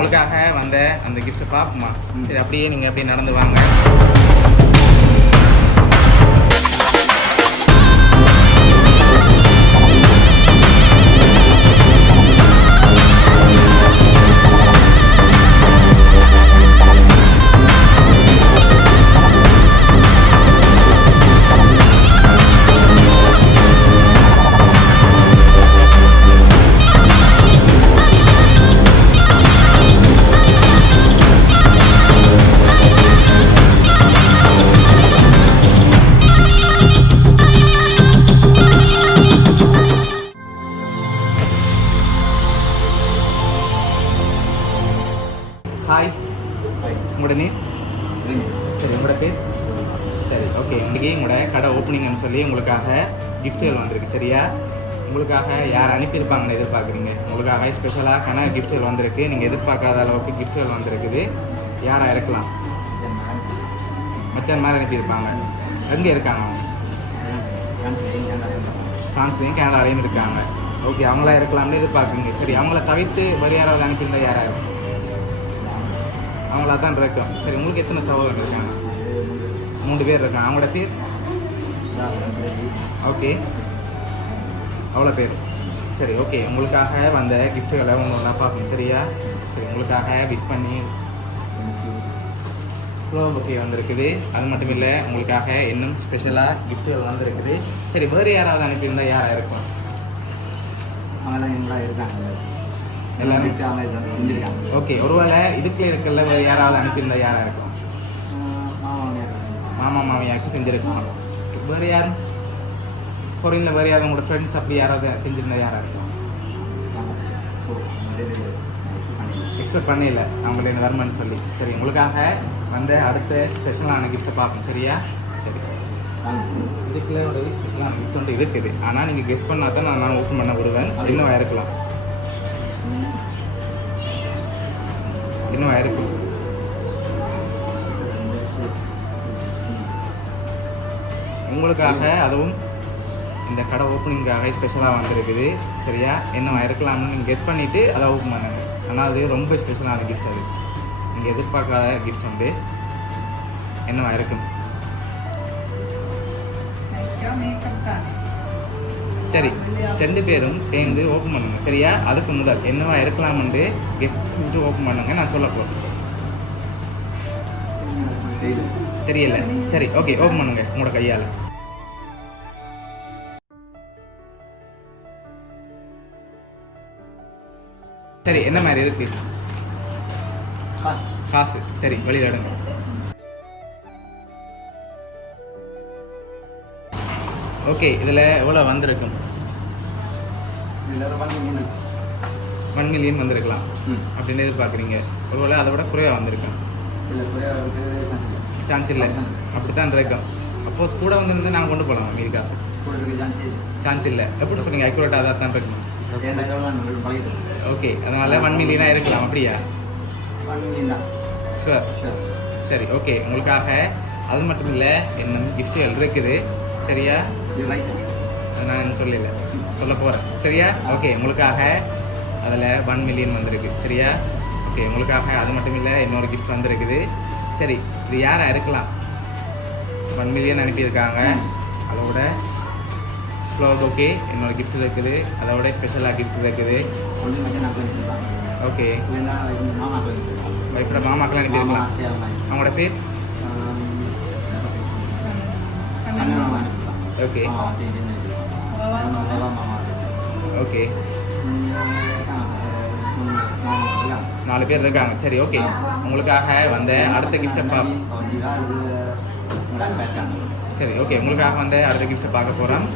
உங்களுக்காக வந்த அந்த கிஃப்ட் பார்ப்போமா? சரி, அப்படியே நீங்கள் அப்படியே நடந்து வாங்க. ஹாய், உங்களோட நேம்? சரி, உங்களோட பேர்? சரி, ஓகே. இன்றைக்கி உங்களோட கடை ஓப்பனிங்னு சொல்லி உங்களுக்காக கிஃப்ட்டுகள் வந்திருக்கு. சரியா? உங்களுக்காக யார் அனுப்பியிருப்பாங்கன்னு எதிர்பார்க்குறீங்க? உங்களுக்காக ஸ்பெஷலாக கணக்கு கிஃப்ட்டுகள் வந்திருக்கு. நீங்கள் எதிர்பார்க்காத அளவுக்கு கிஃப்ட்டுகள் வந்திருக்குது. யாராக இருக்கலாம்? மச்சான் மாதிரி அனுப்பியிருப்பாங்க. எங்கே இருக்காங்க அவங்க? ஃப்ரான்ஸ்லேயும் கனடாலையும் இருக்காங்க. ஓகே, அவங்களா இருக்கலாம்னு எதிர்பார்க்குறீங்க. சரி, அவங்கள தவிர்த்து வேறு யாராவது அனுப்பியிருந்தா யாராக இருக்கும்? அவங்களா தான் இருக்கும். சரி, உங்களுக்கு எத்தனை சகோதரர்கள் இருக்காங்க? 3 பேர் இருக்காங்க. அவங்களோட பேர்? ஓகே, அவ்வளோ பேர். சரி, ஓகே. உங்களுக்காக வந்த கிஃப்ட்டுகளை ஒன்று பார்க்கணும். சரியா? சரி, உங்களுக்காக விஷ் பண்ணி ஃப்ளவர் பொக்கே வந்திருக்குது. அது மட்டும் இல்லை, உங்களுக்காக இன்னும் ஸ்பெஷலாக கிஃப்ட்டுகள் வந்திருக்குது. சரி, வேறு யாராவது அனுப்பியிருந்தால் யாராக இருக்கும்? அவங்களாம் எங்களாம் இருக்காங்க எல்லாமே செஞ்சுருக்காங்க. ஓகே, ஒருவேளை இதுக்குள்ள இருக்கல வேறு யாராவது அனுப்பியிருந்தா யாராக இருக்கும்? மாமா மாமியாருக்கு செஞ்சுருக்காங்க. வேறு யாரும் பொறிந்த வேறு யாரும் உங்களோட ஃப்ரெண்ட்ஸ் அப்படி யாராவது செஞ்சுருந்தா யாராக இருக்கும்? எக்ஸ்பெக்ட் பண்ணல அவங்கள்ட்ட இந்த வருமானு சொல்லி. சரி, உங்களுக்காக வந்து அடுத்த ஸ்பெஷலான கிஃப்ட்டை பார்ப்போம். சரியா? சரி, இதுக்குள்ள ஒரு ஸ்பெஷலான கிஃப்ட் ஒன்று இருக்குது. ஆனால் நீங்கள் கெஸ் பண்ணால் தான் நான் ஓப்பன் பண்ண விடுவேன். இன்னும் இருக்கலாம், இன்னும் இருக்கும். உங்களுக்காக அதுவும் இந்த கடை ஓப்பனிங்காக ஸ்பெஷலாக வந்திருக்குது. சரியா? என்ன இருக்கலாம்னு நீங்கள் கெஸ் பண்ணிவிட்டு அதை ஓப்பன் பண்ணுங்க. ஆனால் அது ரொம்ப ஸ்பெஷலான கிஃப்ட். அது நீங்கள் எதிர்பார்க்காத கிஃப்ட் வந்து என்னவா இருக்கும்? சரி, 2 பேரும் சேர்ந்து ஓப்பன் பண்ணுங்க. சரியா? அதுக்கு முதல் என்னவா இருக்கலாம்னு கெஸ் பண்ணிட்டு ஓப்பன் பண்ணுங்க. நான் சொல்ல போகிறேன். தெரியல? சரி, ஓகே. ஓப்பன் பண்ணுங்க உங்களோட கையால். சரி, என்ன மாதிரி இருக்கு? காசு. சரி, வெளியில் எடுங்க. ஓகே, இதில் எவ்வளோ வந்திருக்கும்? 1 மில்லியன் வந்திருக்கலாம் அப்படின்னு எதிர்பார்க்குறீங்க. ஒருவேளை அதை விட குறைவாக வந்திருக்கும். சான்ஸ் இல்லை. அப்படி தான் இருக்கும். அப்போஸ் கூட வந்து நாங்கள் கொண்டு போகலாம். மீதி காசு சான்ஸ் இல்லை. எப்படி சொன்னீங்க? அக்யூரேட்டாக தான் தான் இருக்கணும். ஓகே, அதனால் 1 மில்லியனாக இருக்கலாம். அப்படியா? ஷுவர். சரி, ஓகே. உங்களுக்காக அது மட்டும் இல்லை, இன்னும் கிஃப்ட்டுகள் இருக்குது. சரியா? நான் சொல்லல, சொல்ல போகிறேன். சரியா? ஓகே, உங்களுக்காக அதில் 1 மில்லியன் வந்திருக்கு. சரியா? ஓகே, உங்களுக்காக அது மட்டும் இல்லை, இன்னொரு கிஃப்ட் வந்திருக்குது. சரி, இது யாராக இருக்கலாம்? 1 மில்லியன் அனுப்பியிருக்காங்க. அதோட ஃப்ளவர் பொக்கே இன்னொரு கிஃப்ட் இருக்குது. அதோட ஸ்பெஷலாக கிஃப்ட் இருக்குது. ஓகே, இப்போ மாமாக்கெல்லாம் அனுப்பியிருக்கலாம். அவங்களோட பேர்? ஓகே ஓகே, 4 பேர் இருக்காங்க. சரி, ஓகே. உங்களுக்காக வந்த அடுத்த கிஃப்ட்டை பார்ப்போம். சரி, ஓகே. உங்களுக்காக வந்த அடுத்த கிஃப்ட்டை பார்க்க போகிறோம்.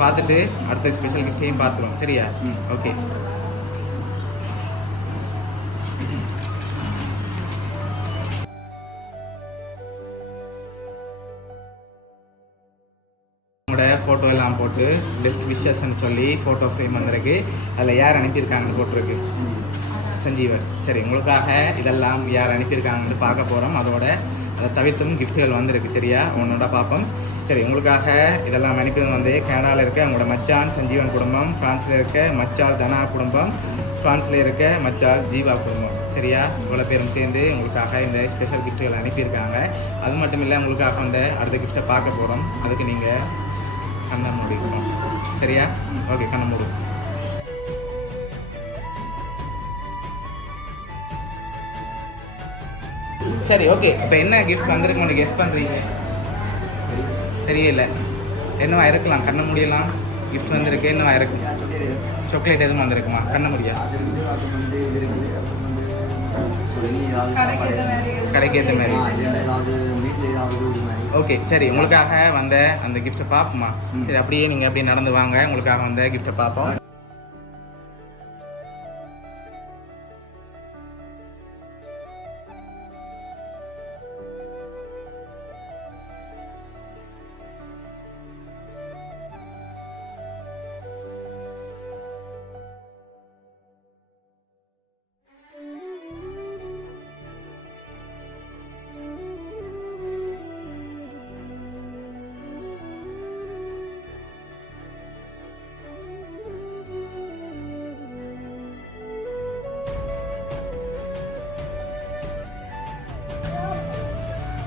பார்த்துட்டு அடுத்த ஸ்பெஷல் கிஃப்ட்டையும் பார்த்துருவோம். சரியா? ஓகே. உங்களோட ஃபோட்டோ எல்லாம் போட்டு பெஸ்ட் விஷஸ்ன்னு சொல்லி ஃபோட்டோ ஃப்ரேம் வந்திருக்கு. அதில் யார் அனுப்பியிருக்காங்கன்னு போட்டிருக்கு? சஞ்சீவன். சரி, உங்களுக்காக இதெல்லாம் யார் அனுப்பியிருக்காங்கன்னு பார்க்க போகிறோம். அதோட அதை தவிர்த்தும் கிஃப்ட்டுகள் வந்திருக்கு. சரியா? உன்னோட பார்ப்போம். சரி, உங்களுக்காக இதெல்லாம் அனுப்பியது வந்து கனடாவில் இருக்க உங்களோட மச்சான் சஞ்சீவன் குடும்பம், ஃப்ரான்ஸில் இருக்க மச்சால் தனா குடும்பம், ஃப்ரான்ஸில் இருக்க மச்சால் ஜீவா குடும்பம். சரியா? இவ்வளோ பேரும் சேர்ந்து உங்களுக்காக இந்த ஸ்பெஷல் கிஃப்ட்டுகளை அனுப்பியிருக்காங்க. அது மட்டும் இல்லை, உங்களுக்காக வந்து அடுத்த கிஃப்ட்டை பார்க்க போகிறோம். அதுக்கு நீங்கள் கண்ணை மூடிக்கணும். சரியா? ஓகே, கண்ணை மூடு. சரி, ஓகே. இப்போ என்ன கிஃப்ட் வந்திருக்கு உனக்கு கெஸ் பண்ணுறீங்க? தெரியல. என்னவா இருக்கலாம்? கண்ணை முடியலாம். கிஃப்ட் வந்திருக்கு. என்னவா இருக்கு? சாக்லேட் எதுவும் வந்திருக்குமா? கண்ணை முடியா? கடைக்கு ஏற்ற மாதிரி. ஓகே, சரி. உங்களுக்காக வந்த அந்த கிஃப்ட்டை பார்ப்போமா? சரி, அப்படியே நீங்கள் அப்படியே நடந்து வாங்க. உங்களுக்காக வந்த கிஃப்ட்டை பார்ப்போம்.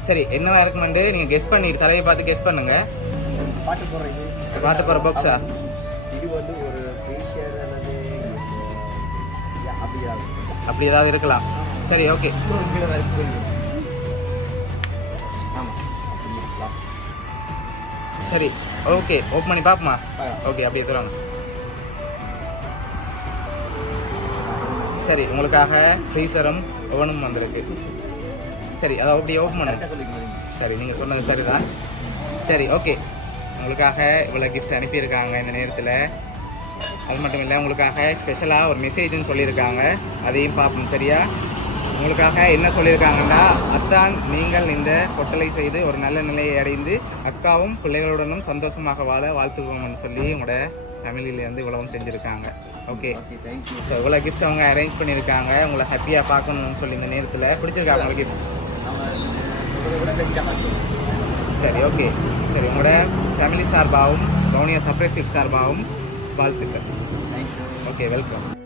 சரி, என்னவா இருக்குமெண்டு நீங்கள் கெஸ் பண்ணிட்டு தலையை பார்த்து கெஸ் பண்ணுங்க. பாட்டு போடுறீங்க. பாட்டு போகிற பாக்ஸா? இது வந்து ஒரு ஃபேஷியல் அல்லது அப்படி ஏதாவது இருக்கலாம். சரி, ஓகே. சரி, ஓகே. ஓப்பன் பண்ணி பார்ப்போமா? ஓகே, அப்படியே தருவாங்க. சரி, உங்களுக்காக ஃப்ரீசரும் ஓவனும் வந்திருக்கு. சரி, அதை அப்படியே ஓப்பன் பண்ணுங்க. சரி, நீங்கள் சொன்னது சரிதான். சரி, ஓகே. உங்களுக்காக இவ்வளோ கிஃப்ட் அனுப்பியிருக்காங்க இந்த நேரத்தில். அது மட்டும் இல்லை, உங்களுக்காக ஸ்பெஷலாக ஒரு மெசேஜ்னு சொல்லியிருக்காங்க. அதையும் பார்ப்போம். சரியா? உங்களுக்காக என்ன சொல்லியிருக்காங்கன்னா, அத்தான் நீங்கள் இந்த பொட்டலை செய்து ஒரு நல்ல நிலையை அடைந்து அக்காவும் பிள்ளைகளுடனும் சந்தோஷமாக வாழ வாழ்த்துவோம்னு சொல்லி உங்களோட ஃபேமிலியிலேருந்து இவ்வளவும் செஞ்சுருக்காங்க. ஓகே, ஸோ இவ்வளோ கிஃப்ட் அவங்க அரேஞ்ச் பண்ணியிருக்காங்க. உங்களை ஹாப்பியாக பார்க்கணும்னு சொல்லி இந்த நேரத்தில் பிடிச்சிருக்காங்க உங்களுக்கு கிஃப்ட். சரி, ஓகே. சரி, உங்களோட ஃபேமிலி சார்பாகவும் கவுனியா சர்ப்ரைஸ் கிஃப்ட் சார்பாகவும் வாழ்த்துக்கள். Okay, welcome.